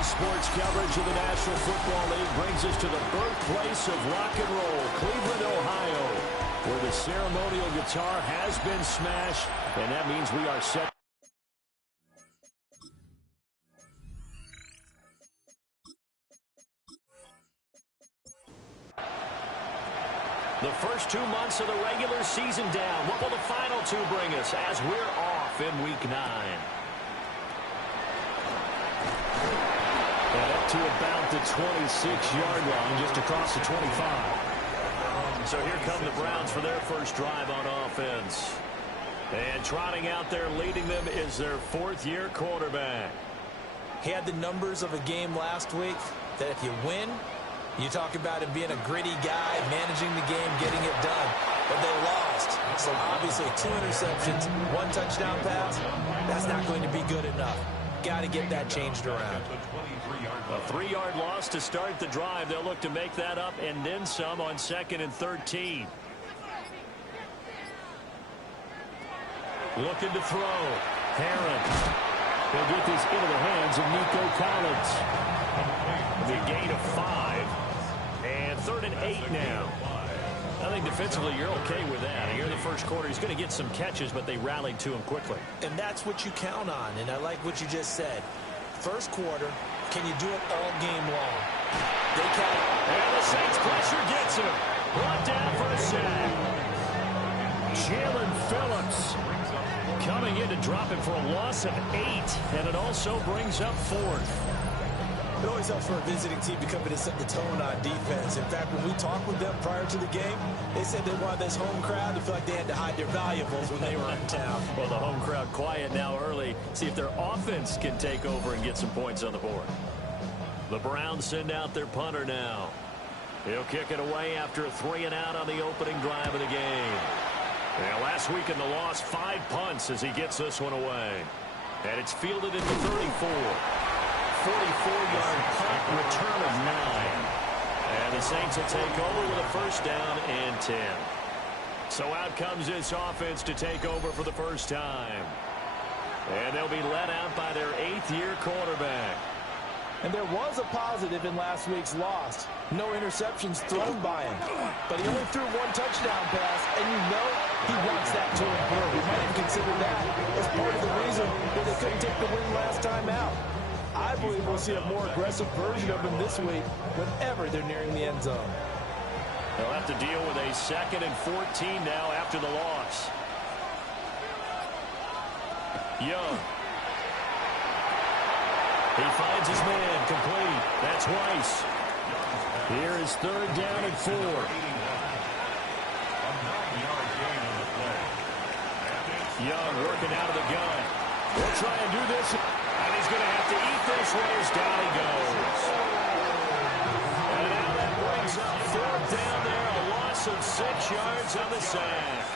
Today's sports coverage of the National Football League brings us to the birthplace of rock and roll, Cleveland, Ohio, where the ceremonial guitar has been smashed, and that means we are set. The first 2 months of the regular season down. What will the final two bring us as we're off in Week 9? And up to about the 26-yard line, just across the 25. So here come the Browns for their first drive on offense. And trotting out there leading them is their fourth-year quarterback. He had the numbers of a game last week that if you win, you talk about him being a gritty guy, managing the game, getting it done. But they lost. So obviously 2 interceptions, 1 touchdown pass, that's not going to be good enough. Got to get that changed around. A 3-yard loss to start the drive. They'll look to make that up and then some on 2nd and 13. Looking to throw. Herron. He'll get this into the hands of Nico Collins. The gain of 5. And 3rd and 8 now. I think defensively you're okay with that. Here in the first quarter, he's going to get some catches, but they rallied to him quickly. And that's what you count on, and I like what you just said. First quarter, can you do it all game long? They count it. And the Saints pressure gets him. Brought down for a sack. Jalen Phillips coming in to drop him for a loss of 8, and it also brings up 4th. It always helps for a visiting team to come in and set the tone on defense. In fact, when we talked with them prior to the game, they said they wanted this home crowd to feel like they had to hide their valuables when they were in town. Well, the home crowd quiet now early. See if their offense can take over and get some points on the board. The Browns send out their punter now. He'll kick it away after a 3-and-out on the opening drive of the game. Yeah, last week in the loss, 5 punts as he gets this one away. And it's fielded at the 34. 44-yard punt, return of 9. And the Saints will take over with a first down and 10. So out comes this offense to take over for the first time. And they'll be led out by their 8th-year quarterback. And there was a positive in last week's loss. No interceptions thrown by him. But he only threw 1 touchdown pass, and you know he wants that to improve. We might even consider that as part of the reason that they couldn't take the win last time out. I believe we'll see a more aggressive version of him this week whenever they're nearing the end zone. They'll have to deal with a 2nd and 14 now after the loss. Young. He finds his man complete. That's Weiss. Here is 3rd down and 4. Young working out of the gun. We'll try and do this. And he's going to have to eat this one as down he goes. And now that brings up 4th down there. A loss of 6 yards on the sack.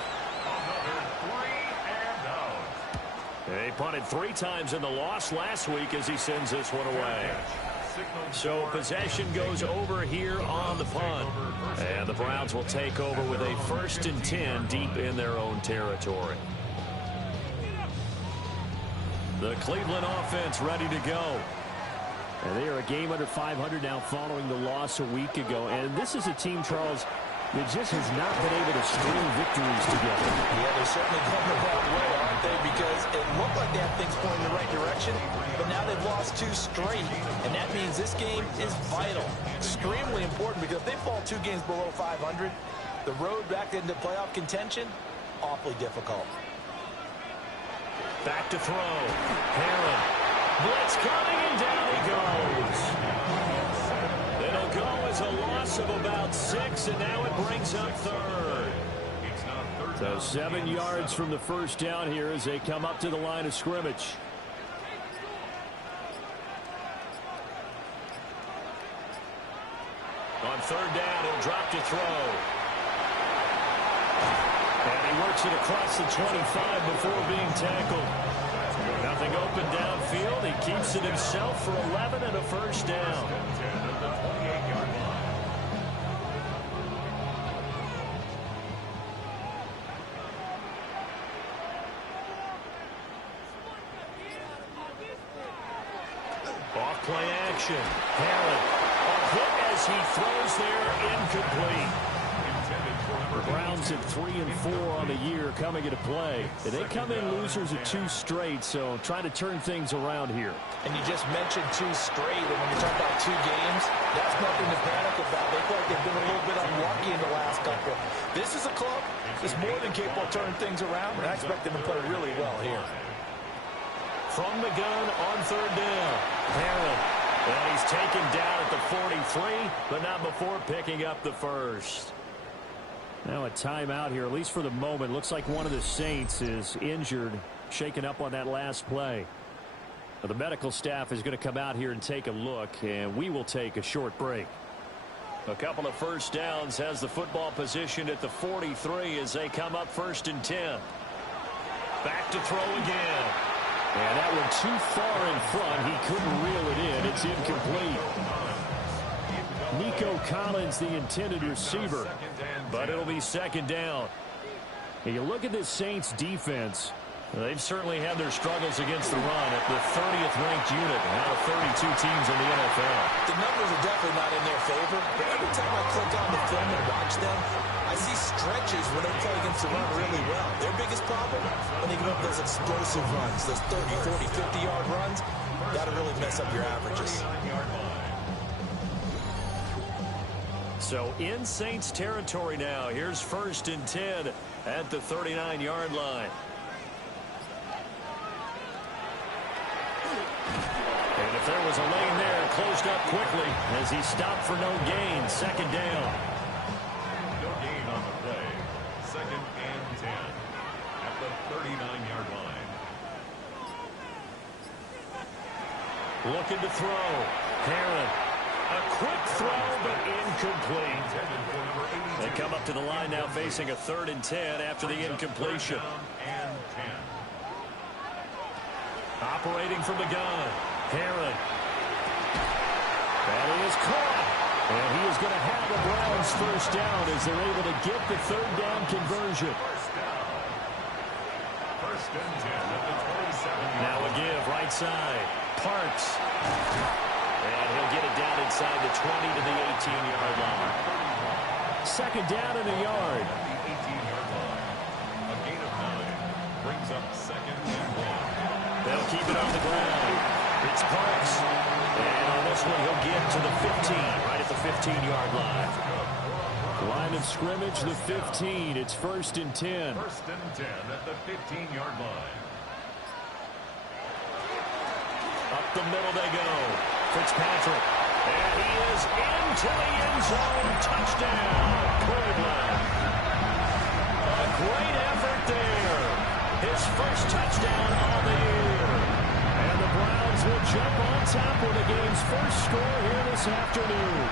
They punted 3 times in the loss last week as he sends this one away. So possession goes over here on the punt. And the Browns will take over with a 1st and 10 deep in their own territory. The Cleveland offense ready to go. And they are a game under 500 now following the loss a week ago. And this is a team, Charles, that just has not been able to string victories together. Yeah, they're certainly going the wrong way, aren't they? Because it looked like they had things going in the right direction, but now they've lost 2 straight. And that means this game is vital. Extremely important because if they fall 2 games below 500, the road back into playoff contention, awfully difficult. Back to throw. Herron. Blitz coming, and down he goes. It'll go as a loss of about 6, and now it brings up 3rd. So 7 yards from the first down here as they come up to the line of scrimmage. On 3rd down, he'll drop to throw. And he works it across the 25 before being tackled. Nothing open downfield. He keeps it himself for 11 and a first down. Off play action. Harrod. A hit as he throws there, incomplete. The Browns at 3-4 on the year coming into play. They come in losers at 2 straight, so trying to turn things around here. And you just mentioned 2 straight, and when you talk about 2 games, that's nothing to panic about. They feel like they've been a little bit unlucky in the last couple. This is a club that's more than capable of turning things around, and I expect them to play really well here. From the gun on 3rd down. Harrod. And he's taken down at the 43, but not before picking up the first. Now a timeout here, at least for the moment. Looks like one of the Saints is injured, shaken up on that last play. Well, the medical staff is going to come out here and take a look, and we will take a short break. A couple of first downs has the football positioned at the 43 as they come up 1st and 10. Back to throw again. And that one too far in front. He couldn't reel it in. It's incomplete. Nico Collins, the intended receiver. But it'll be 2nd down. And you look at this Saints defense. They've certainly had their struggles against the run at the 30th ranked unit out of 32 teams in the NFL. The numbers are definitely not in their favor, but every time I click on the film and watch them, I see stretches when they play against the run really well. Their biggest problem, when they give up those explosive runs, those 30, 40, 50-yard runs, that'll really mess up your averages. So in Saints territory now. Here's 1st and 10 at the 39-yard line. And if there was a lane there, closed up quickly as he stopped for no gain. 2nd down. No gain on the play. 2nd and 10 at the 39-yard line. Looking to throw. Harrod. A quick throw, but incomplete. They come up to the line now facing a 3rd and 10 after the incompletion. Operating from the gun. Harrod. That is caught. And he is going to have the Browns 1st down as they're able to get the 3rd down conversion. 1st and 10 at the 27. Now a give right side. Parks. And he'll get it down inside the 20 to the 18-yard line. 2nd down in a yard. The 18-yard line. A gain of 9 brings up 2nd and 1. They'll keep it on the ground. It's Parks. And on this one, he'll get to the 15, right at the 15-yard line. Line of scrimmage, the 15. It's 1st and 10. 1st and 10 at the 15-yard line. Up the middle they go. Fitzpatrick. And he is into the end zone. Touchdown, Cleveland. A great effort there. His first touchdown all the year. And the Browns will jump on top with the game's first score here this afternoon.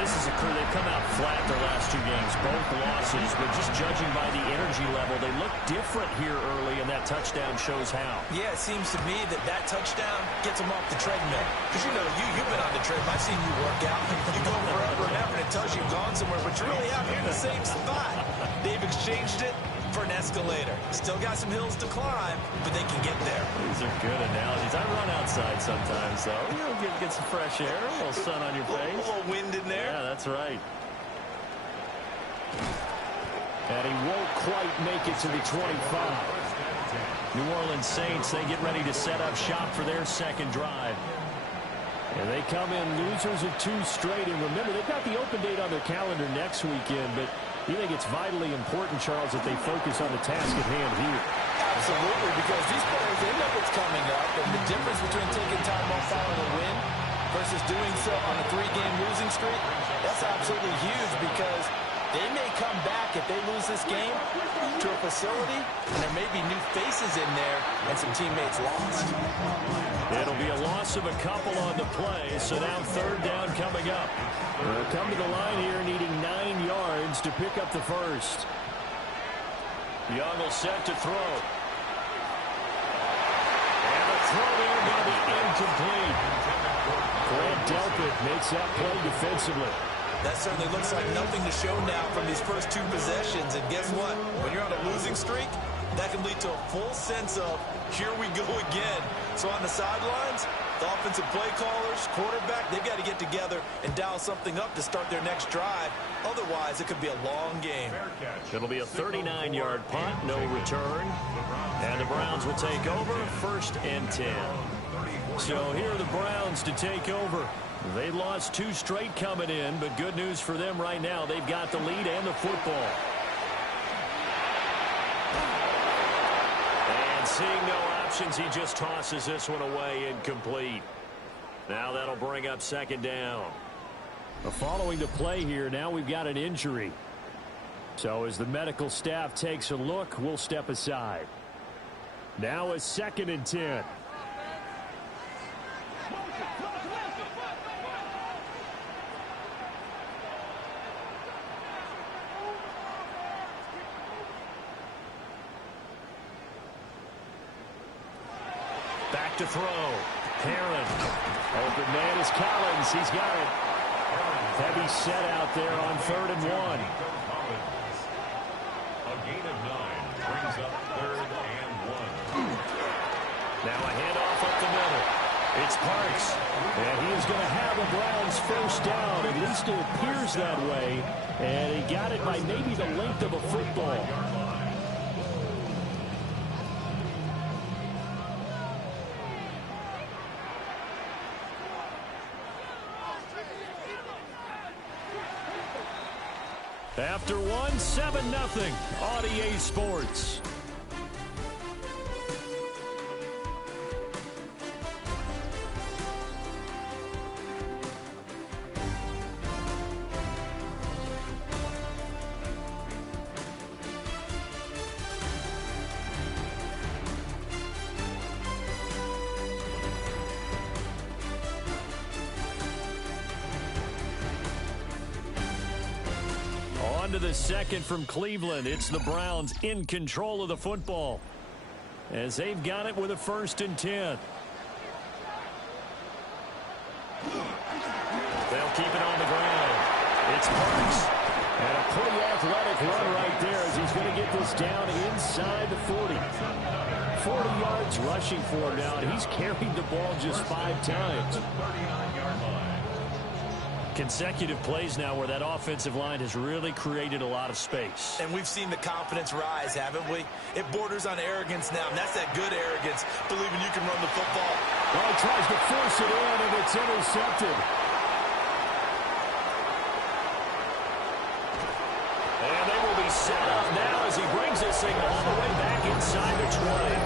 This is a crew. They've come out flat their last 2 games, both losses, but just judging by the energy level, they look different here early, and that touchdown shows how. Yeah, it seems to me that touchdown gets them off the treadmill. Because, you know, you've been on the treadmill. I've seen you work out. You go forever and ever, and it tells you you've gone somewhere, but you're really out here in the same spot. They've exchanged it for an escalator. Still got some hills to climb, but they can get there. These are good analogies. I run outside sometimes, though. You know, get some fresh air, a little sun on your face. A little wind in there. Yeah, that's right. And he won't quite make it to the 25. New Orleans Saints, they get ready to set up shop for their 2nd drive. And they come in losers of 2 straight. And remember, they've got the open date on their calendar next weekend, but you think it's vitally important, Charles, that they focus on the task at hand here? Absolutely, because these players, they know what's coming up, and the difference between taking time off following a win versus doing so on a 3-game losing streak, that's absolutely huge because they may come back if they lose this game to a facility, and there may be new faces in there and some teammates lost. It'll be a loss of a couple on the play, so now 3rd down coming up. They'll come to the line here needing 9 yards to pick up the first. Young will set to throw. And the throw there going to be incomplete. Grant Delpit makes that play defensively. That certainly looks like nothing to show now from these first 2 possessions. And guess what? When you're on a losing streak, that can lead to a full sense of, here we go again. So on the sidelines, the offensive play callers, quarterback, they've got to get together and dial something up to start their next drive. Otherwise, it could be a long game. It'll be a 39-yard punt, no return. And the Browns will take over, 1st and 10. So here are the Browns to take over. They lost 2 straight coming in, but good news for them right now. They've got the lead and the football. And seeing no options, he just tosses this one away, incomplete. Now that'll bring up 2nd down. Following the play here, now we've got an injury. So as the medical staff takes a look, we'll step aside. Now a 2nd and 10. Back to throw. Herron. Open man is Collins. He's got it. Heavy set out there on 3rd and 1. A gain of 9 brings up 3rd and 1. Now a handoff up the middle. It's Parks. And he is going to have the Browns 1st down. At least it appears that way. And he got it by maybe the length of a football. After 1, 7-0, Audier Sports. To the 2nd from Cleveland. It's the Browns in control of the football as they've got it with a 1st and 10. They'll keep it on the ground. It's Parks. And a pretty athletic run right there as he's going to get this down inside the 40. 40 yards rushing for him now, and he's carried the ball just 5 times. Consecutive plays now where that offensive line has really created a lot of space. And we've seen the confidence rise, haven't we? It borders on arrogance now, and that's that good arrogance, believing you can run the football. Well, he tries to force it in, and it's intercepted. And they will be set up now as he brings this thing all the way back inside the 20.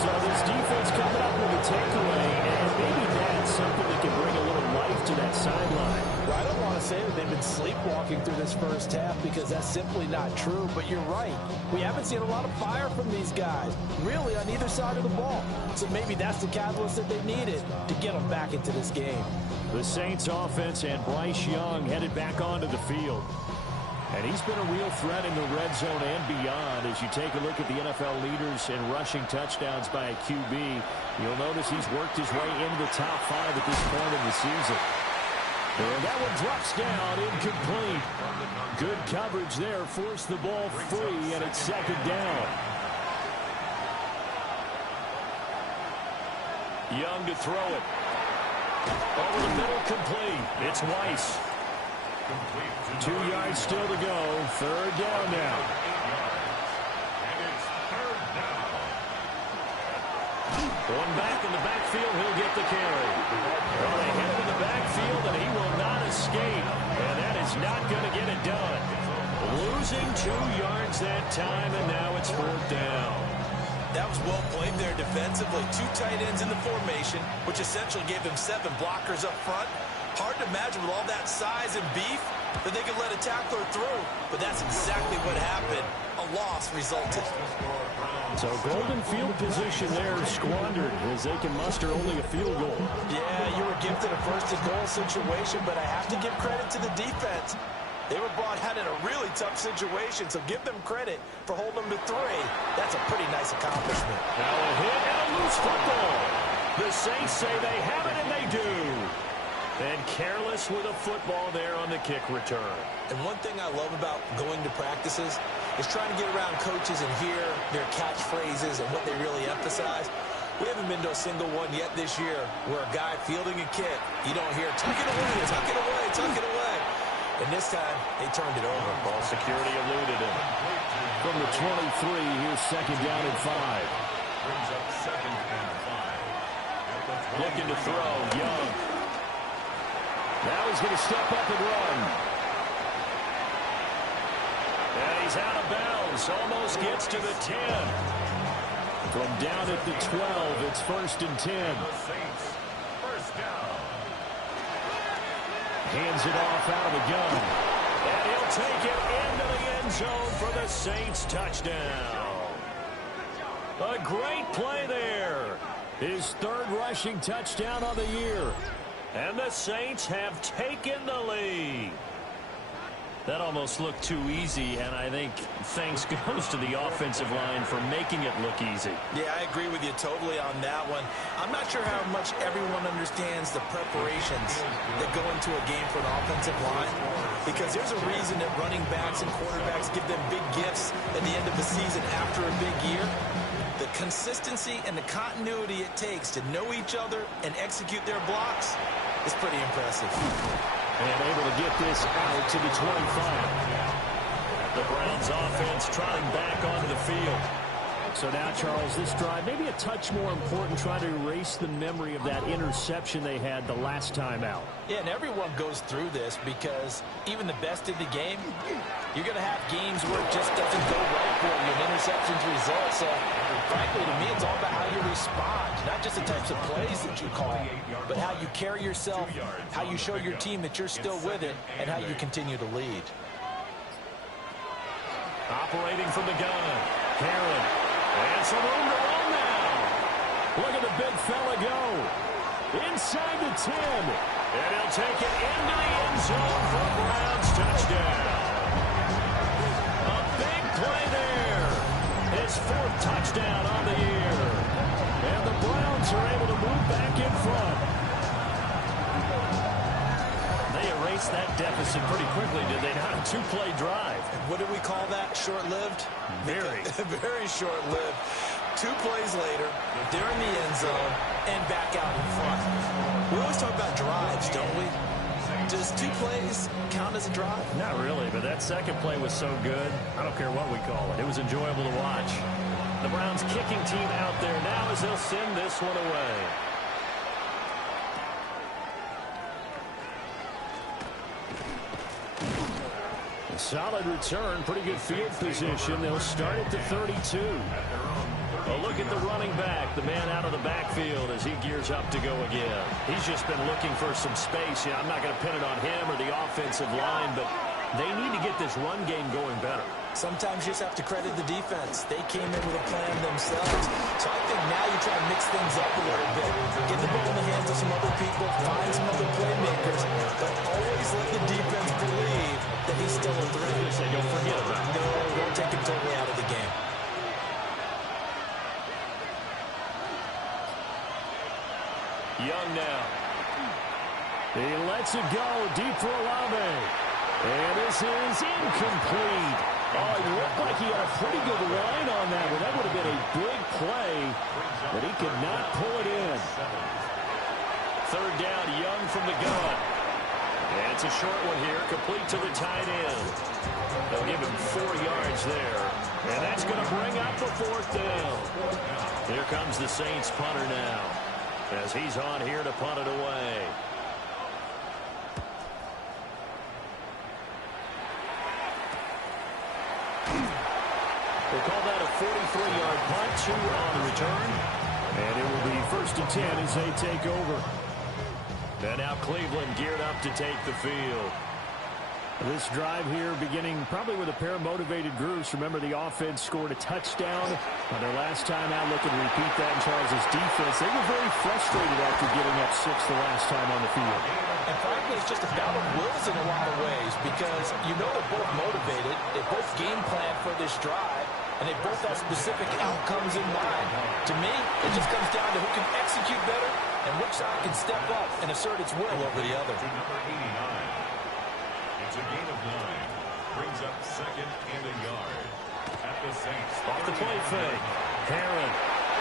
So this defense coming up with a takeaway, and maybe that's something that can bring a little life to that sideline. Well, I don't want to say that they've been sleepwalking through this 1st half because that's simply not true, but you're right. We haven't seen a lot of fire from these guys, really, on either side of the ball. So maybe that's the catalyst that they needed to get them back into this game. The Saints offense and Bryce Young headed back onto the field. And he's been a real threat in the red zone and beyond. As you take a look at the NFL leaders in rushing touchdowns by a QB, you'll notice he's worked his way into the top 5 at this point in the season. And that one drops down, incomplete. Good coverage there, forced the ball free, and it's 2nd down. Young to throw it. Over the middle, complete. It's Weiss. 2 yards still to go. 3rd down now. And it's 3rd down. One back in the backfield, he'll get the carry. Well, they hit him in the backfield, and he will not escape. And that is not going to get it done. Losing 2 yards that time, and now it's 4th down. That was well played there defensively. 2 tight ends in the formation, which essentially gave them 7 blockers up front. Hard to imagine with all that size and beef that they could let a tackler through, but that's exactly what happened. A loss resulted. So golden field position there squandered as they can muster only a field goal. Yeah, you were gifted a 1st and goal situation, but I have to give credit to the defense. They were brought out in a really tough situation, so give them credit for holding them to 3. That's a pretty nice accomplishment. Now a hit and a loose football. The Saints say they have it, and they do. And careless with a football there on the kick return. And one thing I love about going to practices is trying to get around coaches and hear their catchphrases and what they really emphasize. We haven't been to a single one yet this year where a guy fielding a kick, you don't hear, tuck it away, tuck it away, tuck it away. And this time, they turned it over. Ball security eluded him. From the 23, here's second down and 5. Brings up second and 5. Looking to throw, Young. Now he's going to step up and run. And he's out of bounds. Almost gets to the 10. From down at the 12, it's first and 10. The Saints, first down. Hands it off out of the gun. And he'll take it into the end zone for the Saints touchdown. A great play there. His third rushing touchdown of the year. And the Saints have taken the lead. That almost looked too easy, and I think thanks goes to the offensive line for making it look easy. Yeah, I agree with you totally on that one. I'm not sure how much everyone understands the preparations that go into a game for an offensive line, because there's a reason that running backs and quarterbacks give them big gifts at the end of the season after a big year. The consistency and the continuity it takes to know each other and execute their blocks is pretty impressive. And able to get this out to the 25. The Browns offense trotting back onto the field. So now, Charles, this drive maybe a touch more important, trying to erase the memory of that interception they had the last time out. Yeah, and everyone goes through this because even the best in the game, you're going to have games where it just doesn't go right for you, and interceptions result. So, frankly, to me, it's all about how you respond, not just the types of plays that you call, but how you carry yourself, how you show your team that you're still with it, and how you continue to lead. Operating from the gun, Herron. And some room to run now. Look at the big fella go. Inside the 10. And he'll take it into the end zone for a Browns touchdown. A big play there. His fourth touchdown on the year. And the Browns are able to move back in front. They erased that deficit pretty quickly, did they not? A two-play drive. What did we call that? Short-lived? Very. Very short-lived. 2 plays later, they're in the end zone and back out in front. We always talk about drives, don't we? Does 2 plays count as a drive? Not really, but that second play was so good. I don't care what we call it. It was enjoyable to watch. The Browns kicking team out there now as they'll send this one away. Solid return, pretty good field position. They'll start at the 32. A look at the running back, the man out of the backfield as he gears up to go again. He's just been looking for some space. Yeah, I'm not going to pin it on him or the offensive line, but they need to get this run game going better. Sometimes you just have to credit the defense. They came in with a plan themselves. So I think now you try to mix things up a little bit. Get the ball in the hands of some other people, find some other playmakers, but always let the defense believe that he's still a threat. Say don't forget about it. No, don't take him totally out of the game. Young now. He lets it go deep for Olave. And this is incomplete. Oh, it looked like he had a pretty good line on that one. That would have been a big play, but he could not pull it in. Third down, Young from the gun. And it's a short one here, complete to the tight end. They'll give him 4 yards there. And that's going to bring up the 4th down. Here comes the Saints punter now, as he's on here to punt it away. We'll call that a 43-yard punt, 2 on the return. And it will be first and 10 as they take over. And now Cleveland geared up to take the field. This drive here beginning probably with a pair of motivated groups. Remember, the offense scored a touchdown on their last time out. Looking to repeat that in Charles' defense. They were very frustrated after giving up 6 the last time on the field. And frankly, it's just a battle of wills in a lot of ways because you know they're both motivated. They both game plan for this drive, and they both have specific outcomes in mind. To me, it just comes down to who can execute better and which side can step up and assert its will over the other. To number 89. It's a gain of 9. Brings up second and a yard. At the Saints. Off the play fake. Herron.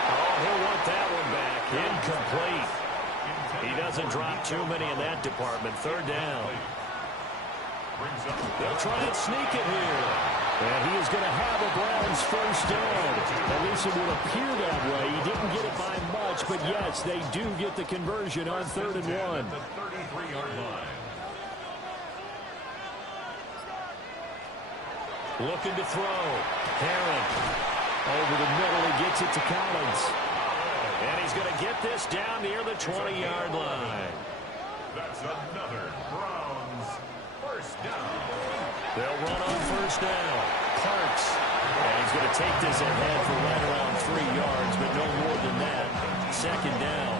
Oh, he'll want that one back. Incomplete. He doesn't drop too many in that department. Third down. They'll try and sneak it here. And he is going to have a Browns first down. At least it would appear that way. He didn't get it by much, but yes, they do get the conversion on 3rd and 1. The 33-yard line. Looking to throw. Herron. Over the middle, he gets it to Collins. And he's going to get this down near the 20-yard line. That's another Browns first down. They'll run on first down. Parks. And he's going to take this ahead for right around 3 yards, but no more than that. Second down.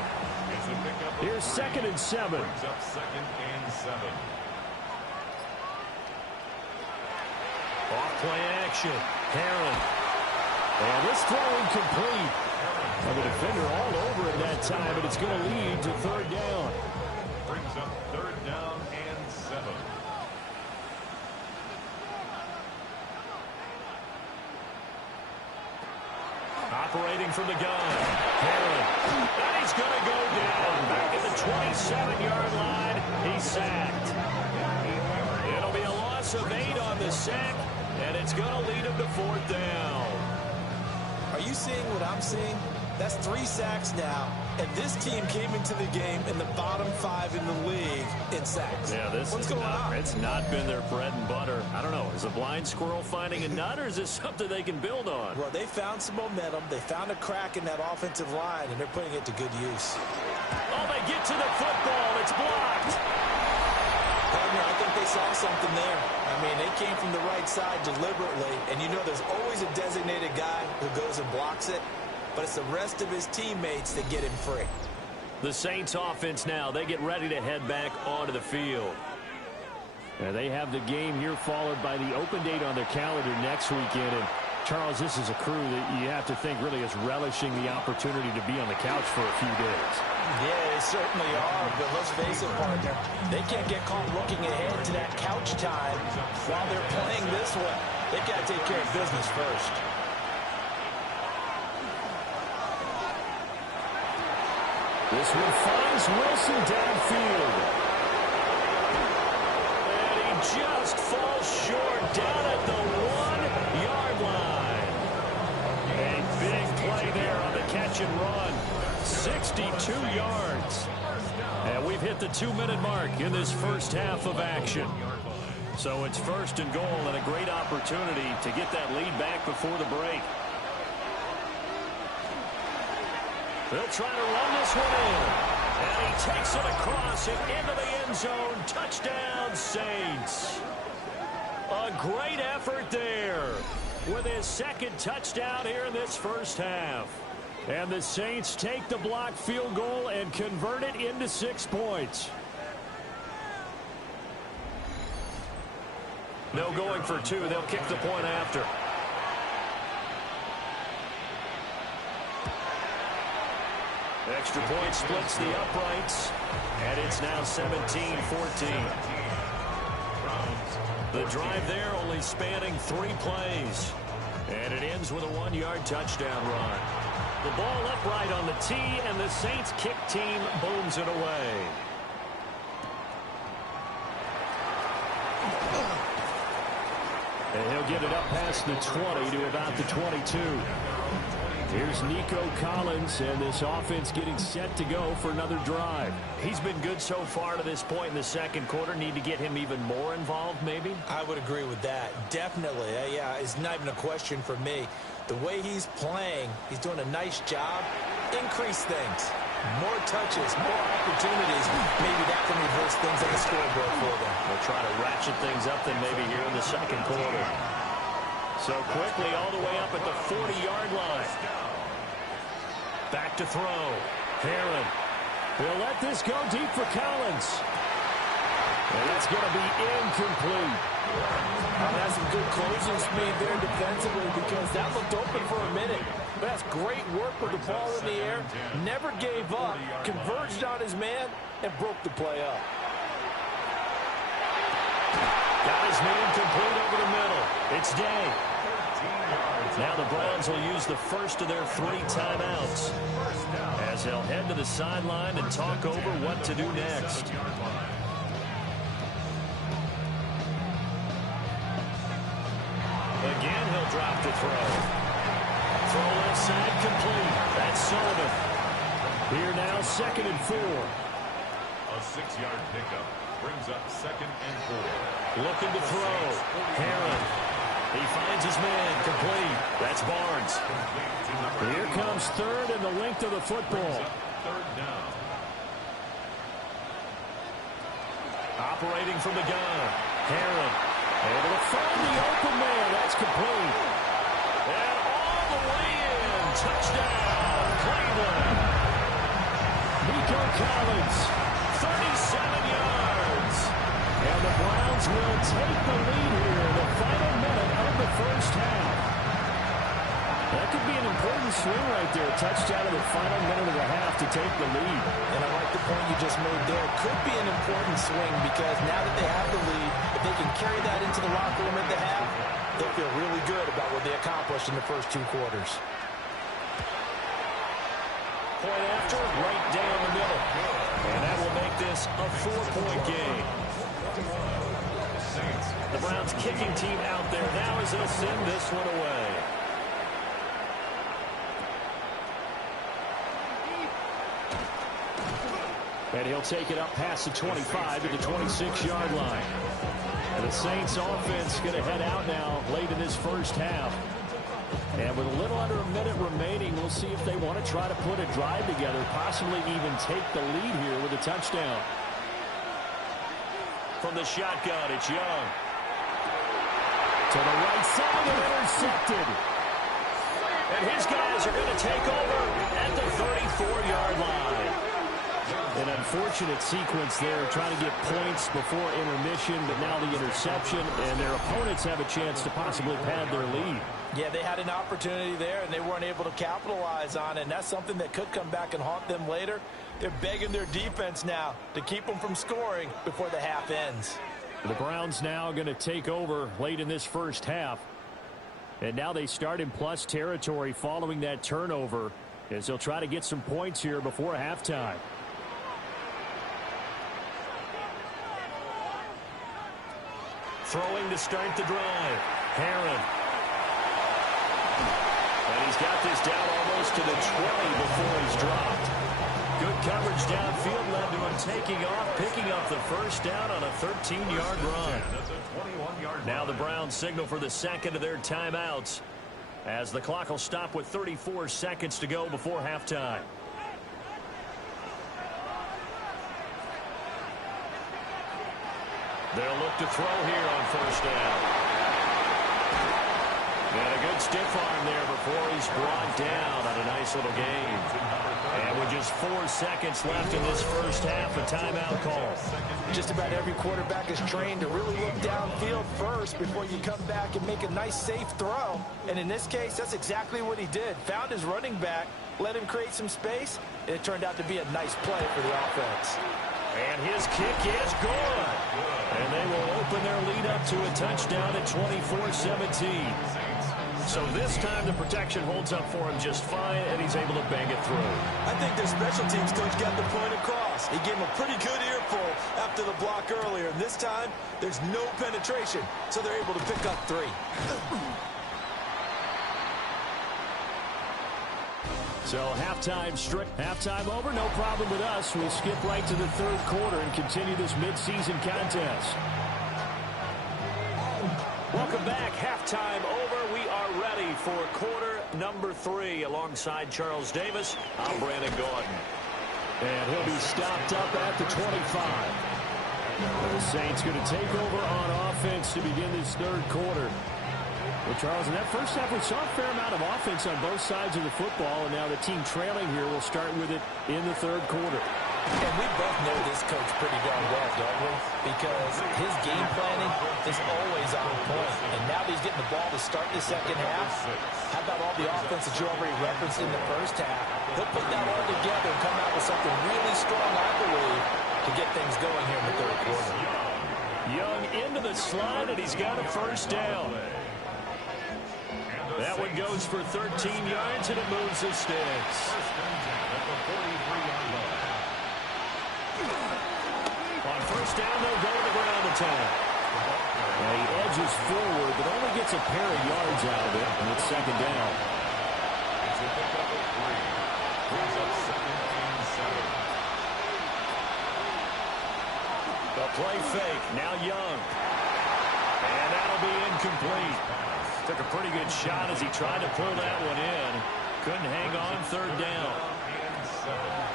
Here's 2nd and 7. Brings up 2nd and 7. Off-play action. Herron. And this throw incomplete. And the defender all over it that time, but it's going to lead to 3rd down. Brings up 3rd down and 7. Operating from the gun. Herron. And he's going to go down. Back at the 27-yard line. He's sacked. It'll be a loss of 8 on the sack, and it's going to lead him to 4th down. Are you seeing what I'm seeing? That's 3 sacks now, and this team came into the game in the bottom 5 in the league in sacks. Yeah, what's going on? It's not been their bread and butter. I don't know. Is a blind squirrel finding a nut, or is this something they can build on? Well, they found some momentum. They found a crack in that offensive line, and they're putting it to good use. Oh, they get to the football. It's blocked. Partner, I think they saw something there. I mean, they came from the right side deliberately, and you know there's always a designated guy who goes and blocks it, but it's the rest of his teammates that get him free. The Saints offense now, they get ready to head back onto the field. And they have the game here followed by the open date on their calendar next weekend. And Charles, this is a crew that you have to think really is relishing the opportunity to be on the couch for a few days. Yeah, they certainly are, but let's face it, partner, they can't get caught looking ahead to that couch time while they're playing this one. They've got to take care of business first. This one finds Wilson downfield. And he just falls short down at the 1-yard line. A big play there on the catch and run. 62 yards. And we've hit the 2-minute mark in this first half of action. So it's 1st and goal and a great opportunity to get that lead back before the break. They'll try to run this one in. And he takes it across and into the end zone. Touchdown, Saints. A great effort there with his 2nd touchdown here in this first half. And the Saints take the blocked field goal and convert it into 6 points. No going for 2. They'll kick the point after. Extra point splits the uprights, and it's now 17-14. The drive there only spanning 3 plays, and it ends with a 1-yard touchdown run. The ball upright on the tee, and the Saints kick team booms it away. And he'll get it up past the 20 to about the 22. Here's Nico Collins, and this offense getting set to go for another drive. He's been good so far to this point in the second quarter. Need to get him even more involved, maybe? I would agree with that. Definitely. Yeah, it's not even a question for me. The way he's playing, he's doing a nice job. Increase things. More touches, more opportunities. Maybe that can reverse things on the scoreboard for them. They'll try to ratchet things up then maybe here in the second quarter. So quickly all the way up at the 40-yard line. Back to throw. Herron will let this go deep for Collins. And that's going to be incomplete. That's some good closings made there defensively because that looked open for a minute. That's great work with the ball in the air. Never gave up. Converged on his man and broke the play up. Got his man complete over the middle. It's Day. Now the Browns will use the first of their 3 timeouts as they'll head to the sideline and talk over what to do next. Again, he'll drop to throw. Throw left side complete. That's Sullivan. Here now, 2nd and 4. A 6-yard pickup brings up 2nd and 4. Looking to throw. Herron. He finds his man. Complete. That's Barnes. Here comes 3rd and the length of the football. 3rd down. Operating from the gun. Herron. Able to find the open man. That's complete. And all the way in. Touchdown, Cleveland. Nico Collins, 37 yards. And the Browns will take the lead here in the final minute of the first half. That could be an important swing right there. Touchdown in the final minute of the half to take the lead. And I like the point you just made there. Could be an important swing because now that they have the lead, if they can carry that into the locker room at the half, they'll feel really good about what they accomplished in the first 2 quarters. Point after, right down the middle. And that will make this a 4-point game. The Browns kicking team out there now as they'll send this one away. And he'll take it up past the 25 to the 26-yard line. And the Saints offense going to head out now late in this first half. And with a little under a minute remaining, we'll see if they want to try to put a drive together, possibly even take the lead here with a touchdown. From the shotgun, it's Young. To the right side and intercepted. And his guys are going to take over at the 34-yard line. An unfortunate sequence there, trying to get points before intermission, but now the interception, and their opponents have a chance to possibly pad their lead. Yeah, they had an opportunity there, and they weren't able to capitalize on it, and that's something that could come back and haunt them later. They're begging their defense now to keep them from scoring before the half ends. The Browns now going to take over late in this first half. And now they start in plus territory following that turnover as they'll try to get some points here before halftime. Throwing to start the drive. Herron. And he's got this down almost to the 20 before he's dropped. Good coverage downfield led to him taking off, picking up the first down on a 13-yard run. Now the Browns signal for the 2nd of their timeouts as the clock will stop with 34 seconds to go before halftime. They'll look to throw here on first down. And a good stiff arm there before he's brought down on a nice little gain. And with just 4 seconds left in this first half, a timeout call. Just about every quarterback is trained to really look downfield first before you come back and make a nice, safe throw. And in this case, that's exactly what he did. Found his running back, let him create some space, and it turned out to be a nice play for the offense. And his kick is good. And they will open their lead up to a touchdown at 24-17. So this time the protection holds up for him just fine, and he's able to bang it through. I think their special teams coach got the point across. He gave him a pretty good earful after the block earlier. And this time, there's no penetration, so they're able to pick up 3. So halftime over, no problem with us. We'll skip right to the 3rd quarter and continue this midseason contest. Welcome back. Halftime over. We are ready for quarter number 3. Alongside Charles Davis, I'm Brandon Gordon. And he'll be stopped up at the 25. And the Saints going to take over on offense to begin this 3rd quarter. Well, Charles, in that first half, we saw a fair amount of offense on both sides of the football, and now the team trailing here will start with it in the 3rd quarter. And we both know this coach pretty darn well, don't we? Because his game planning is always on point. And now that he's getting the ball to start the 2nd half, how about all the offense that you already referenced in the first half? He'll put that all together and come out with something really strong, I believe, to get things going here in the 3rd quarter. Young into the slot, and he's got a first down. That one goes for 13 yards, and it moves the sticks. On first down, they'll go to the ground attack. And he edges forward, but only gets a pair of yards out of it, and it's second down. It's a pickup of 3. Brings up 2nd and 7. The play fake, now Young. And that'll be incomplete. Took a pretty good shot as he tried to pull that one in. Couldn't hang on third down.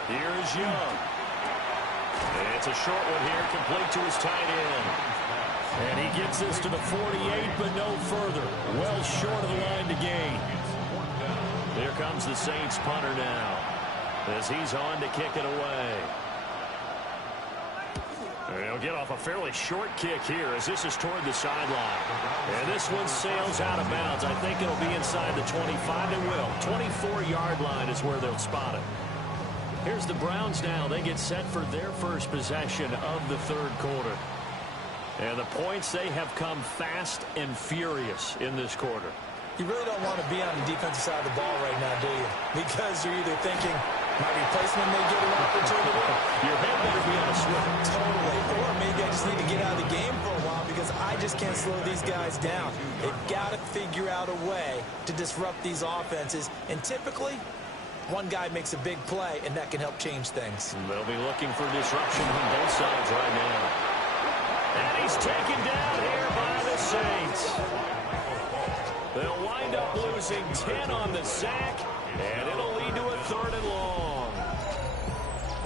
Here's Young. It's a short one here, complete to his tight end. And he gets this to the 48, but no further. Well short of the line to gain. Here comes the Saints punter now, as he's on to kick it away. He'll get off a fairly short kick here as this is toward the sideline. And this one sails out of bounds. I think it'll be inside the 25. It will. 24-yard line is where they'll spot it. Here's the Browns now. They get set for their first possession of the third quarter. And the points, they have come fast and furious in this quarter. You really don't want to be on the defensive side of the ball right now, do you? Because you're either thinking, my replacement may get an opportunity. Your head better be on a swivel. Totally. Or maybe I just need to get out of the game for a while because I just can't slow these guys down. They've got to figure out a way to disrupt these offenses. And typically, one guy makes a big play, and that can help change things. They'll be looking for disruption on both sides right now. And he's taken down here by the Saints. They'll wind up losing 10 on the sack, and it'll lead to a 3rd and long.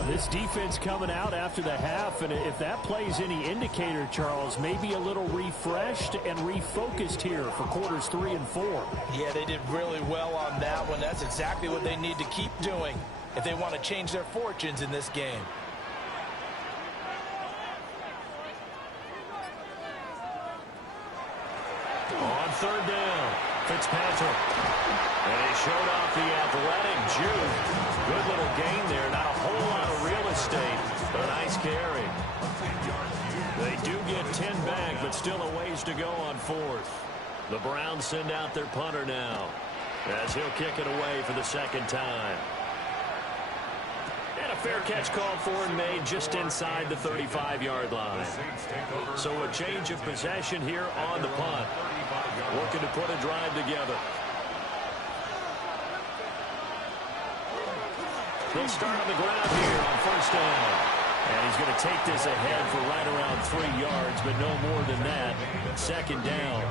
This defense coming out after the half, and if that plays any indicator, Charles, maybe a little refreshed and refocused here for quarters 3 and 4. Yeah, they did really well on that one. That's exactly what they need to keep doing if they want to change their fortunes in this game. On third down, Fitzpatrick. And he showed off the athletic juke. Good little gain there. Not a whole lot of real estate, but a nice carry. They do get 10 back, but still a ways to go on 4th. The Browns send out their punter now, as he'll kick it away for the 2nd time. And a fair catch called for and made just inside the 35-yard line. So a change of possession here on the punt. Working to put a drive together. They'll start on the ground here on first down. And he's going to take this ahead for right around 3 yards, but no more than that. 2nd down.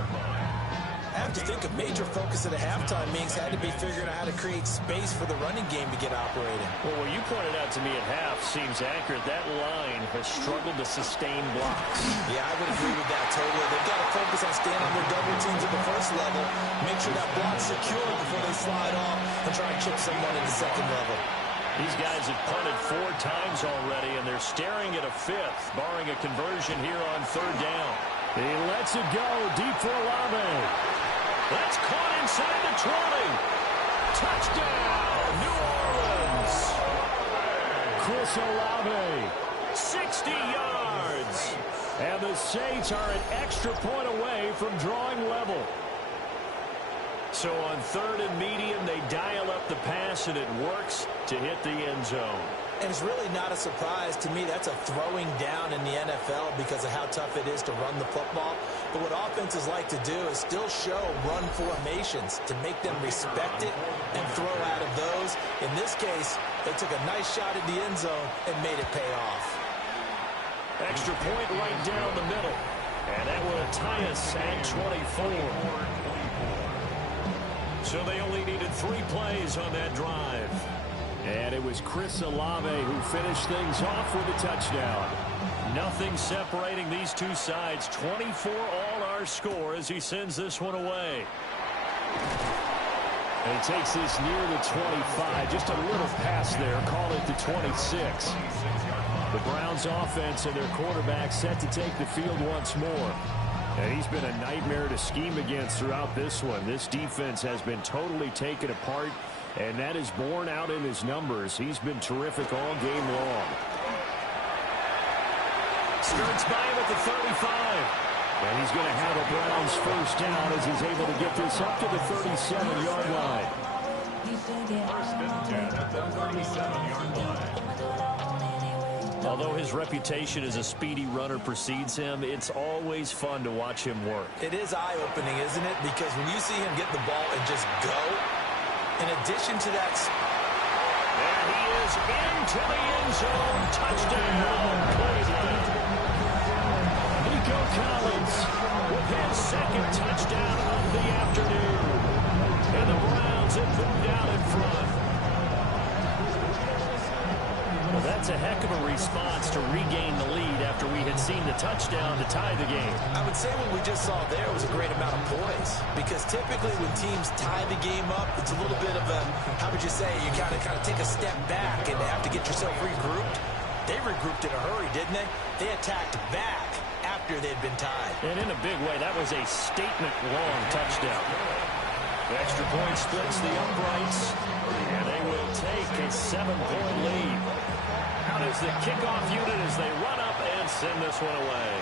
I have to think a major focus at the halftime means had to be figuring out how to create space for the running game to get operating. Well, what you pointed out to me at half seems accurate. That line has struggled to sustain blocks. Yeah, I would agree with that totally. They've got to focus on staying on their double teams at the first level, make sure that block's secure before they slide off and try and chip someone at the 2nd level. These guys have punted 4 times already, and they're staring at a 5th, barring a conversion here on 3rd down. He lets it go deep for Olave. That's caught inside the 20. Touchdown, New Orleans. Chris Olave. 60 yards. And the Saints are an extra point away from drawing level. So on 3rd and medium, they dial up the pass, and it works to hit the end zone. And it's really not a surprise to me. That's a throwing down in the NFL because of how tough it is to run the football. But what offenses like to do is still show run formations to make them respect it and throw out of those. In this case, they took a nice shot at the end zone and made it pay off. Extra point right down the middle. And that will tie us at 24. So they only needed 3 plays on that drive. And it was Chris Olave who finished things off with a touchdown. Nothing separating these two sides. 24 all our score as he sends this one away. And he takes this near the 25. Just a little pass there. Call it the 26. The Browns offense and their quarterback set to take the field once more. And he's been a nightmare to scheme against throughout this one. This defense has been totally taken apart, and that is borne out in his numbers. He's been terrific all game long. Skirts by him at the 35. And he's going to have a Browns first down as he's able to get this up to the 37-yard line. First and 10 at the 37-yard line. Although his reputation as a speedy runner precedes him, it's always fun to watch him work. It is eye-opening, isn't it? Because when you see him get the ball and just go, in addition to that... There he is into the end zone. Touchdown, Cleveland. Nico Collins with his second touchdown of the afternoon. And the Browns have moved out in front. Well, that's a heck of a response to regain the lead after we had seen the touchdown to tie the game. I would say what we just saw there was a great amount of poise. Because typically when teams tie the game up, it's a little bit of a, how would you say, you kind of take a step back and have to get yourself regrouped. They regrouped in a hurry, didn't they? They attacked back after they'd been tied. And in a big way, that was a statement-long touchdown. The extra point splits the uprights, and they will take a 7-point lead. Out is the kickoff unit as they run up and send this one away.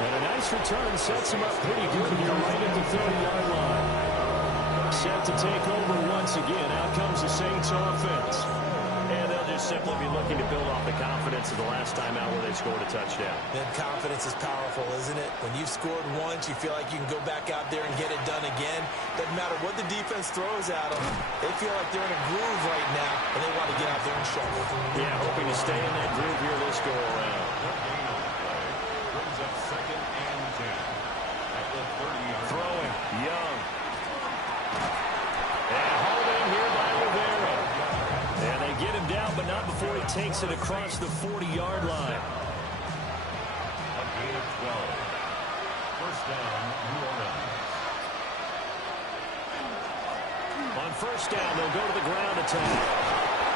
And a nice return sets him up pretty good here right at the 30-yard line. Set to take over once again. Out comes the Saints offense. And they'll just simply be looking to build off the confidence of the last time out where they scored a touchdown. Then confidence is powerful, isn't it? When you've scored once, you feel like you can go back out there and get it done again. Doesn't matter what the defense throws at them. They feel like they're in a groove right now, and they want to get out there and show it. Yeah, hoping to stay in that groove here this go-around. Brings up second and 10 at the 30-yard line. Throwing, Young. And hauled in here by Rivera. And they get him down, but not before he takes it across the 40-yard line. A gain of 12. First down, New Orleans. On first down, they'll go to the ground attack.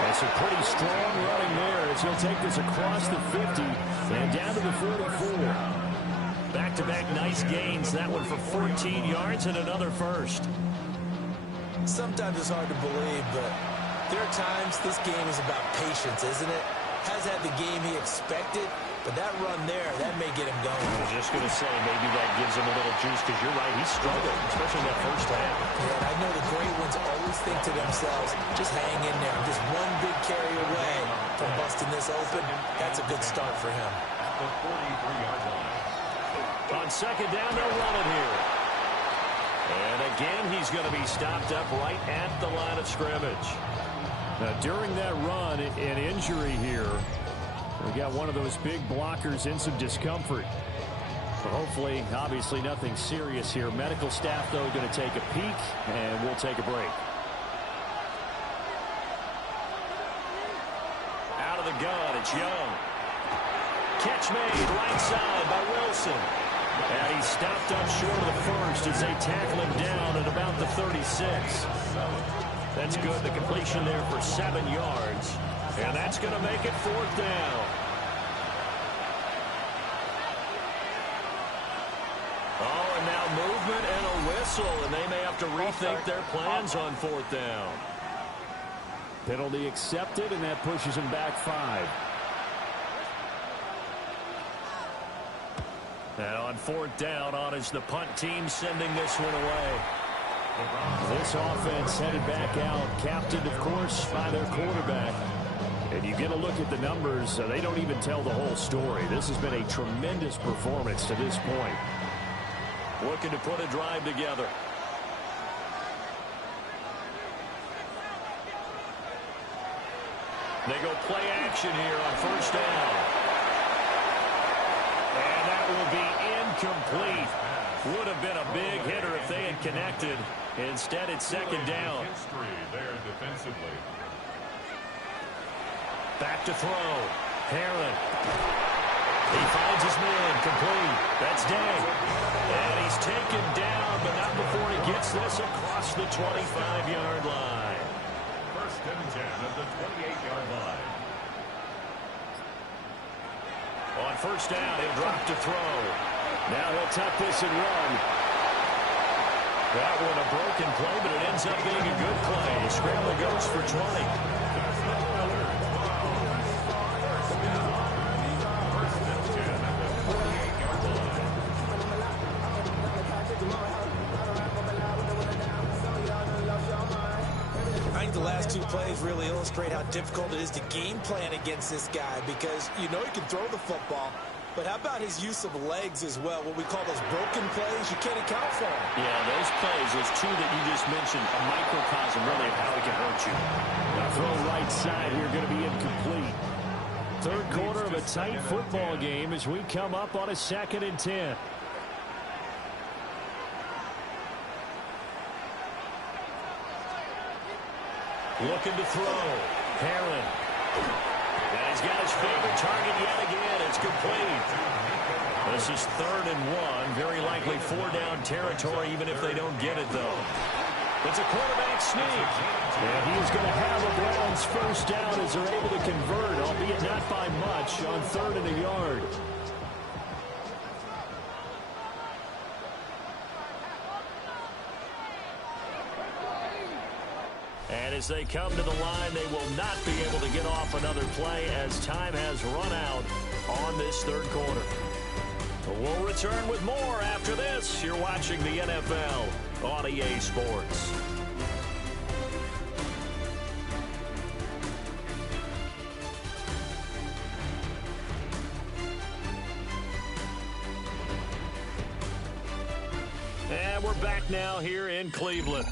That's a pretty strong running there as he'll take this across the 50 and down to the 44. Back-to-back nice gains. That one for 14 yards and another first. Sometimes it's hard to believe, but there are times this game is about patience, isn't it? Has had the game he expected, but that run there, that may get him going. I was just going to say, maybe that gives him a little juice because you're right, he struggled, especially that first half. Yeah, and I know the great ones always think to themselves, just hang in there. Just one big carry away from busting this open. That's a good start for him. At the 43-yard line. On second down, they'll run it here. And again, he's going to be stopped up right at the line of scrimmage. Now, during that run, an injury here. We got one of those big blockers in some discomfort. But hopefully, obviously, nothing serious here. Medical staff, though, going to take a peek, and we'll take a break. Out of the gun, it's Young. Catch made right side by Wilson. And he's stopped up short of the first as they tackle him down at about the 36. That's good. The completion there for 7 yards. And that's going to make it fourth down. Oh, and now movement and a whistle. And they may have to rethink their plans on fourth down. Penalty accepted, and that pushes him back 5. And on fourth down, on is the punt team sending this one away. This offense headed back out, captained, of course, by their quarterback. And you get a look at the numbers, they don't even tell the whole story. This has been a tremendous performance to this point. Looking to put a drive together. They go play action here on first down. And that will be incomplete. Would have been a big hitter if they had connected. Instead, it's second down. History there defensively. Back to throw. Herron. He finds his man. Complete. That's Day. And he's taken down, but not before he gets this across the 25-yard line. First and 10 at the 28-yard line. On first down, he'll drop to throw. Now he'll tuck this and run. That one a broken play, but it ends up being a good play. The scramble goes for 20. think the last two plays really illustrate how difficult it is to game plan against this guy because you know he can throw the football, but how about his use of legs as well, what we call those broken plays? You can't account for them. Yeah, those plays, those two that you just mentioned, a microcosm really of how he can hurt you. Now throw right side here, going to be incomplete. Third quarter of a tight football game as we come up on a 2nd and 10. Looking to throw. Herron. And he's got his favorite target yet again. It's complete. This is 3rd and 1. Very likely 4-down territory, even if they don't get it, though. It's a quarterback sneak. And he is going to have a Browns first down as they're able to convert, albeit not by much, on 3rd and a yard. And as they come to the line, they will not be able to get off another play as time has run out on this 3rd quarter. We'll return with more after this. You're watching the NFL on EA Sports. And we're back now here in Cleveland.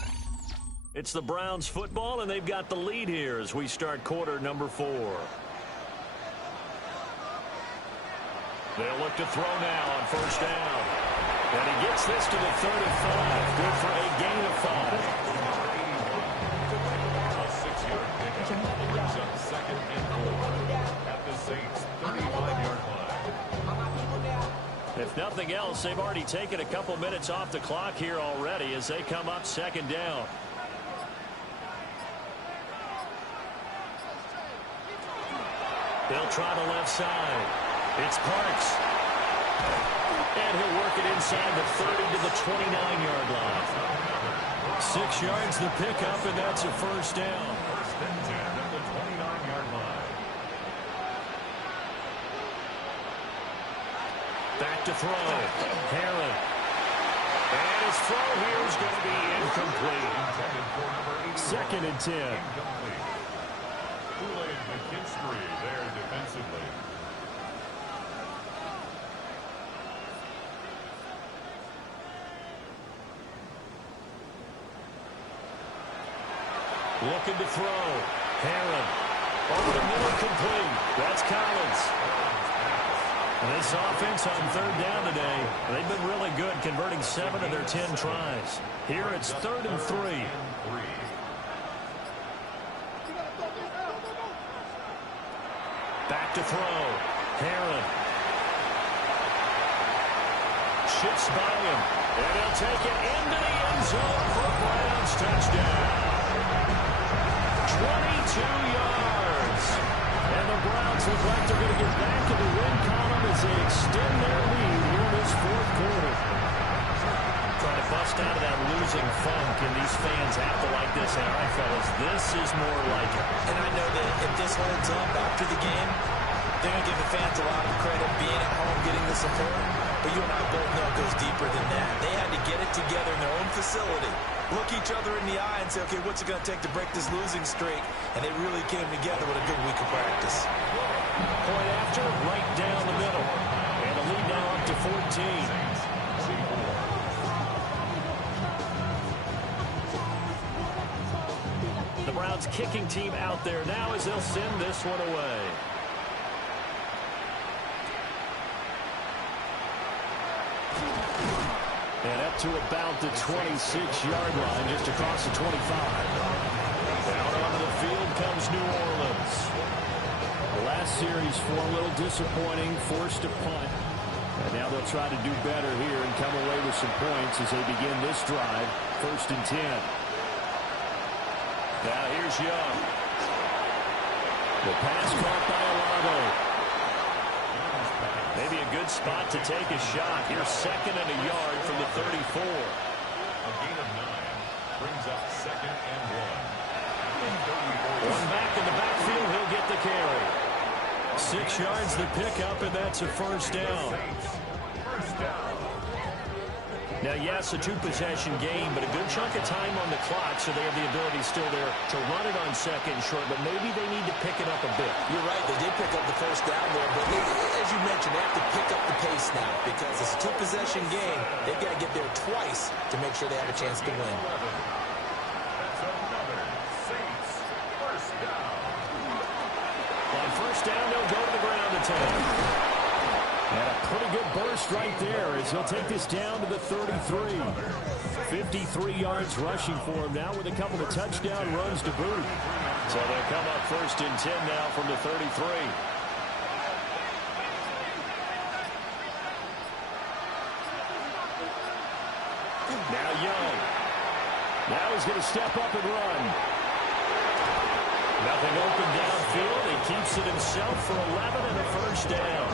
It's the Browns football, and they've got the lead here as we start quarter number 4. They'll look to throw now on 1st down. And he gets this to the 3rd and 5. Good for a gain of 5. A 6-yard pickup brings up 2nd and 4 at the Saints' 35-yard line. If nothing else, they've already taken a couple minutes off the clock here already as they come up 2nd down. They'll try the left side. It's Parks. And he'll work it inside the 30 to the 29-yard line. 6 yards the pickup, and that's a 1st down. 1st and 10 at the 29-yard line. Back to throw. Herron. And his throw here is going to be incomplete. 2nd and 10. Kool-Aid McKinstry there defensively. Looking to throw. Herron. Over the middle, complete. That's Collins. And this offense on 3rd down today, they've been really good, converting 7 of their 10 tries. Here it's 3rd and 3. Back to throw. Herron. Shifts by him. And he'll take it into the end zone for a Browns touchdown. 22 yards. And the Browns look like they're going to get back in the win column as they extend their lead here in this 4th quarter. Trying to bust out of that losing funk, and these fans have to like this. And all right, fellas, this is more like it. And I know that if this holds up after the game, they're going to give the fans a lot of credit being at home, getting the support. But you and I both know it goes deeper than that. They had to get it together in their own facility, look each other in the eye and say, okay, what's it going to take to break this losing streak? And they really came together with a good week of practice. Point after, right down the middle. And the lead now up to 14. The Browns kicking team out there now as they'll send this one away. And up to about the 26-yard line, just across the 25. Down onto the field comes New Orleans. The last series for a little disappointing, forced to punt. And now they'll try to do better here and come away with some points as they begin this drive, 1st and 10. Now here's Young. The pass caught by Alago. Maybe a good spot to take a shot. Here's 2nd and a yard from the 34. A gain of 9 brings up 2nd and 1. One back in the backfield, he'll get the carry. 6 yards the pickup, and that's a 1st down. Now, yes, a two-possession game, but a good chunk of time on the clock, so they have the ability still there to run it on second and short, but maybe they need to pick it up a bit. You're right. They did pick up the first down there, but as you mentioned, they have to pick up the pace now because it's a two-possession game. They've got to get there twice to make sure they have a chance to win. That's another Saints first down. On first down, they'll go to the ground attack. And a pretty good burst right there as he'll take this down to the 33. 53 yards rushing for him now with a couple of touchdown runs to boot. So they'll come up first and 10 now from the 33. Now Young. Now he's going to step up and run. Nothing open downfield. He keeps it himself for 11 and a first down.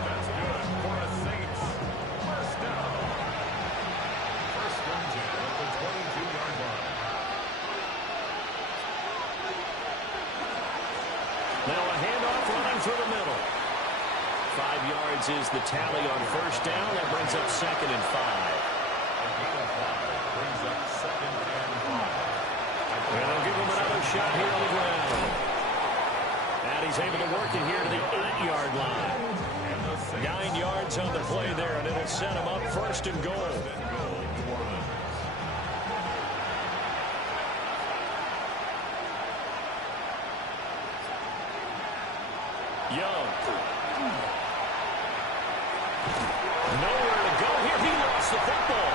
That's good for a Saints first down. First and 10 at the 22-yard line. Now a handoff running through the middle. 5 yards is the tally on first down. That brings up second and 5. Brings up second and 5. And they'll give him another shot here on the ground. And he's able to work it here to the 8-yard line. 9 yards on the play there, and it'll set him up first and goal. Young. Nowhere to go here. He lost the football.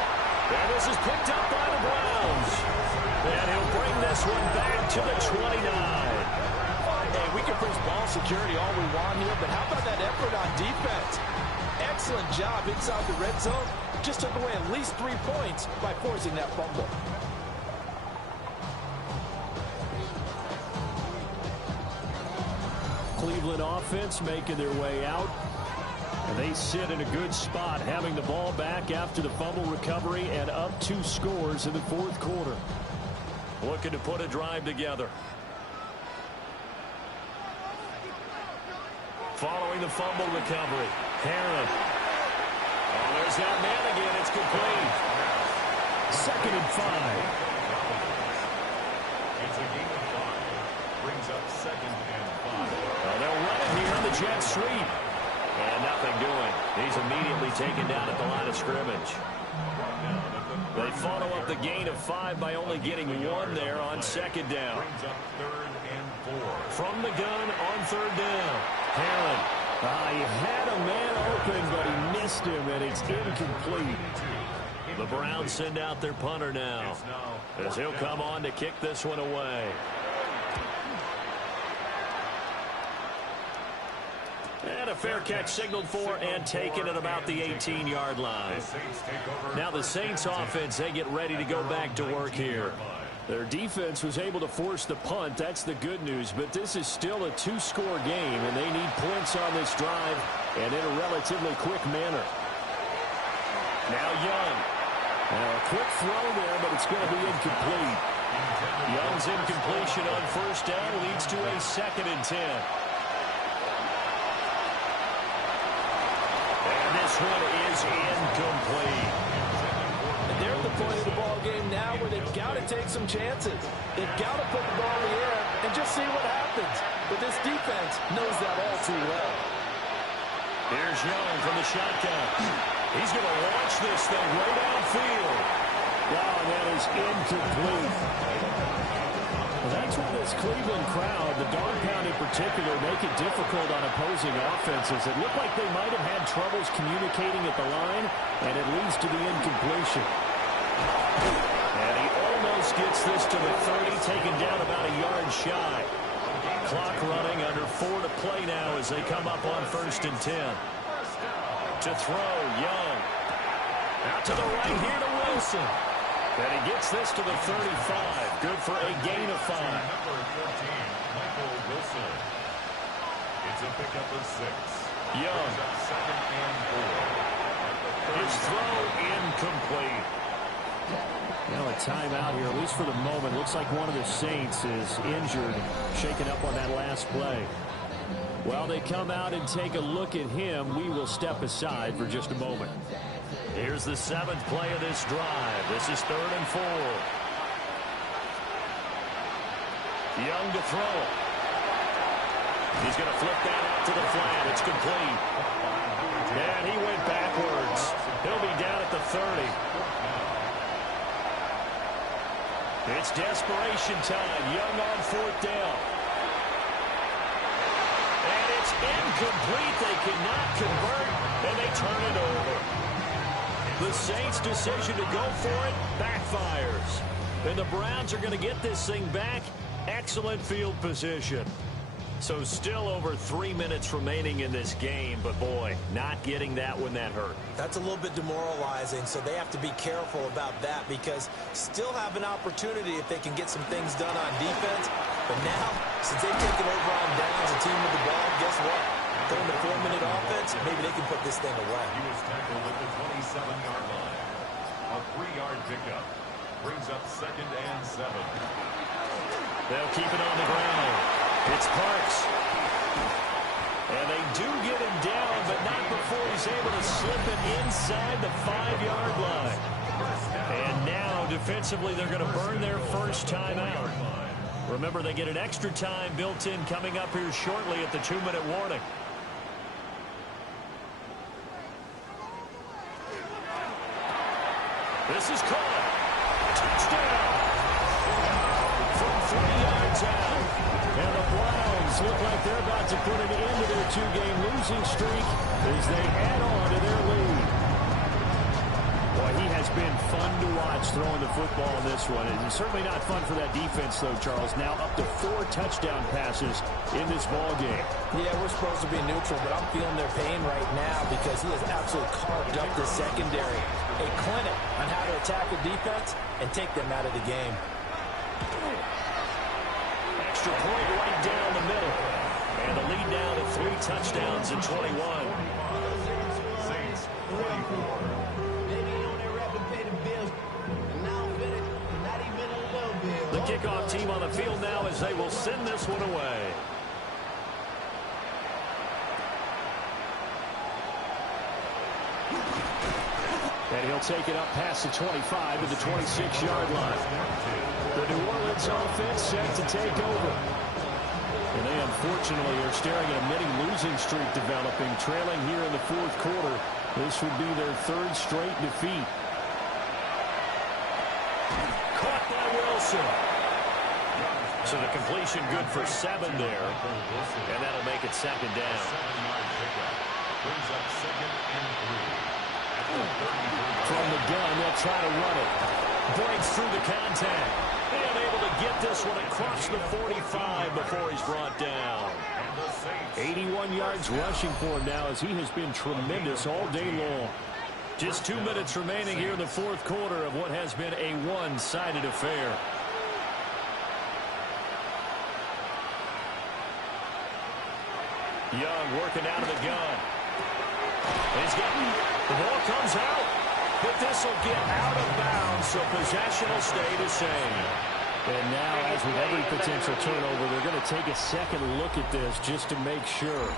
And this is picked up by the Browns. And he'll bring this one back to the 29. Hey, we can preach ball security all we want here, but how about that effort on defense? Excellent job inside the red zone. Just took away at least 3 points by forcing that fumble. Cleveland offense making their way out. And they sit in a good spot, having the ball back after the fumble recovery and up 2 scores in the fourth quarter. Looking to put a drive together. Following the fumble recovery, Herron. Oh, there's that man again. It's complete. Second and 5. It's a gain of 5. Brings up second and 5. Well, they'll run it here on the jet sweep. And nothing doing. He's immediately taken down at the line of scrimmage. They follow up the gain of 5 by only getting 1 there on second down. Brings up third and 4. From the gun on third down. Herron. He had a man open, but he missed him, and it's incomplete. The Browns send out their punter now, as he'll come on to kick this one away. And a fair catch signaled for and taken at about the 18-yard line. Now the Saints offense, they get ready to go back to work here. Their defense was able to force the punt. That's the good news. But this is still a 2-score game, and they need points on this drive and in a relatively quick manner. Now Young. Now a quick throw there, but it's going to be incomplete. Young's incompletion on first down leads to a second and 10. And this one is incomplete. They're at the point of the ball game now where they've got to take some chances. They've got to put the ball in the air and just see what happens. But this defense knows that all too well. Here's Young from the shotgun. He's going to launch this thing way downfield. Wow, that is incomplete. Well, that's where this Cleveland crowd, the dog pound in particular, make it difficult on opposing offenses. It looked like they might have had troubles communicating at the line, and it leads to the incompletion. And he almost gets this to the 30, taken down about a yard shy. Clock running, under 4 to play now as they come up on first and 10. To throw, Young. Out to the right here to Wilson. And he gets this to the 35. Good for a gain of 5. Number 14, Michael Wilson. It's a pickup of 6. Young. Second and 4. His throw incomplete. Now a timeout here, at least for the moment. Looks like one of the Saints is injured, shaken up on that last play. While they come out and take a look at him, we will step aside for just a moment. Here's the 7th play of this drive. This is 3rd and 4. Young to throw. He's going to flip that out to the flat. It's complete. And he went backwards. He'll be down at the 30. It's desperation time. Young on 4th down. And it's incomplete. They cannot convert, and they turn it over. The Saints' decision to go for it backfires. And the Browns are going to get this thing back. Excellent field position. So still over 3 minutes remaining in this game, but boy, not getting that when that hurt. That's a little bit demoralizing, so they have to be careful about that because still have an opportunity if they can get some things done on defense. But now, since they've taken over on downs, a team with the ball, guess what? Going to 4-minute offense, maybe they can put this thing away. He was tackled at the 27-yard line. A 3-yard pickup brings up 2nd and 7. They'll keep it on the ground. It's Parks. And they do get him down, but not before he's able to slip it inside the 5-yard line. And now, defensively, they're going to burn their first timeout. Remember, they get an extra time built in coming up here shortly at the 2-minute warning. This is caught. Touchdown. From 3 yards out. And the Browns look like they're about to put an end to their 2-game losing streak as they add on to their lead. Boy, he has been fun to watch throwing the football in this one. It's certainly not fun for that defense, though, Charles. Now up to 4 touchdown passes in this ball game. Yeah, we're supposed to be neutral, but I'm feeling their pain right now because he has absolutely carved up the secondary. A clinic on how to attack a defense and take them out of the game. Extra point right down the middle. And the lead down to 3 touchdowns in 21. Saints 24. The kickoff team on the field now as they will send this one away. And he'll take it up past the 25 to the 26-yard line. The New Orleans offense set to take over. And they unfortunately are staring at a mini losing streak developing, trailing here in the 4th quarter. This would be their 3rd straight defeat. Caught by Wilson. So the completion good for 7 there. And that'll make it 2nd down. 7-yard pickup brings up 2nd and 3. From the gun, they'll try to run it. Breaks through the contact. And able to get this one across the 45 before he's brought down. 81 yards rushing for him now as he has been tremendous all day long. Just 2 minutes remaining here in the 4th quarter of what has been a one-sided affair. Young working out of the gun. The ball comes out, but this will get out of bounds, so possession will stay the same. And now, as with every potential turnover, they're going to take a second look at this just to make sure.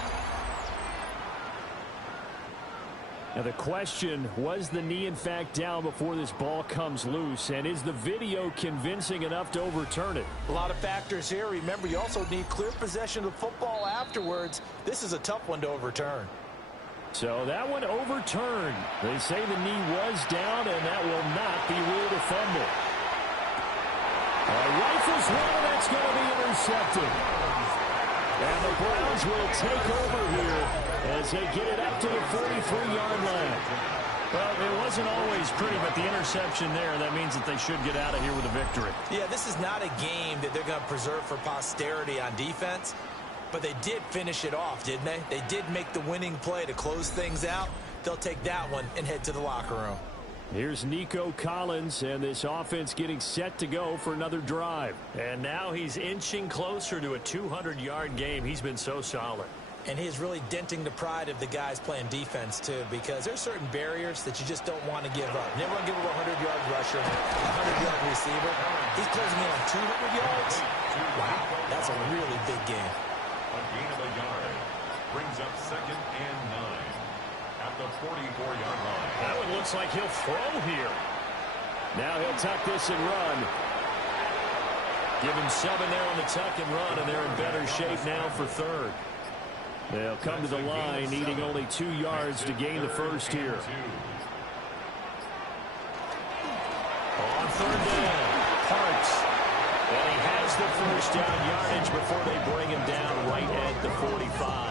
Now the question, was the knee in fact down before this ball comes loose? And is the video convincing enough to overturn it? A lot of factors here. Remember, you also need clear possession of the football afterwards. This is a tough one to overturn. So that one overturned. They say the knee was down, and that will not be ruled a fumble. Rifles one, that's going to be intercepted. And the Browns will take over here as they get it up to the 43-yard line. Well, it wasn't always pretty, but the interception there, that means that they should get out of here with a victory. Yeah, this is not a game that they're going to preserve for posterity on defense, but they did finish it off, didn't they? They did make the winning play to close things out. They'll take that one and head to the locker room. Here's Nico Collins, and this offense getting set to go for another drive. And now he's inching closer to a 200-yard game. He's been so solid. And he's really denting the pride of the guys playing defense, too, because there's certain barriers that you just don't want to give up. Never want to give up a 100-yard rusher, a 100-yard receiver. He's closing in on 200 yards. Wow, that's a really big game. A gain of a yard brings up 2nd and 9. At at the 44-yard line. That one looks like he'll throw here. Now he'll tuck this and run. Give him 7 there on the tuck and run, and they're in better shape now for third. They'll come to the line, needing only 2 yards to gain the first here. On third down, Parks. And he has the first down yardage before they bring him down right at the 45.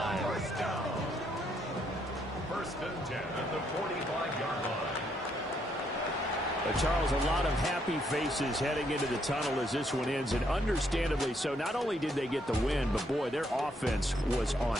First and 10 at the 45-yard line. Charles, a lot of happy faces heading into the tunnel as this one ends, and understandably so. Not only did they get the win, but boy, their offense was on